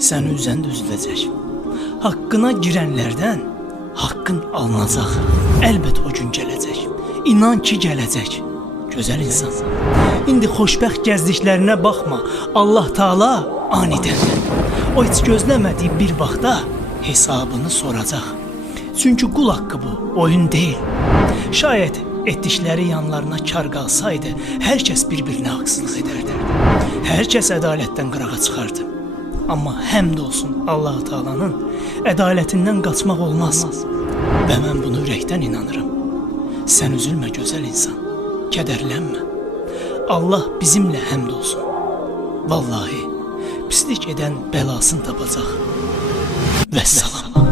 Səni üzən də üzüləcək. Haqqına girənlərdən haqqın alınacaq. Əlbət o gün gələcək. İnan ki, gələcək. Gözəl insan. İndi xoşbəxt gəzdiklərinə baxma. Allah Taala anidən. O heç gözləmədiyi bir vaxtda hesabını soracaq. Çünki qul haqqı bu, oyun deyil. Şayət etdikləri yanlarına kar qalsaydı, hər kəs bir-birinə haqsızlıq edərdi. Hər kəs ədalətdən qırağa çıxardı. Amma həmd olsun Allah Taala'nın ədalətindən qaçmaq olmaz. Və mən bunu ürəkdən inanıram. Sən üzülmə gözəl insan, kədərlənmə. Allah bizimlə həmd olsun. Vallahi pislik edən bəlasını tapacaq. Vəssalam.